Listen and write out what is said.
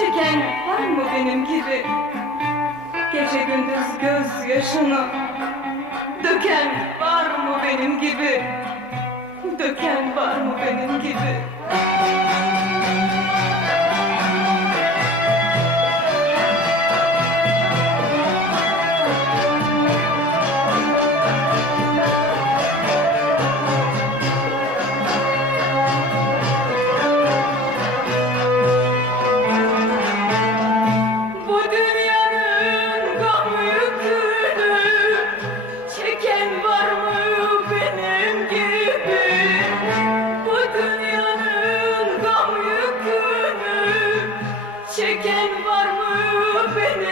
Çeken var mı benim gibi? Gece gündüz göz yaşını Döken var mı benim gibi? Döken var mı benim gibi? çeken var mı beni?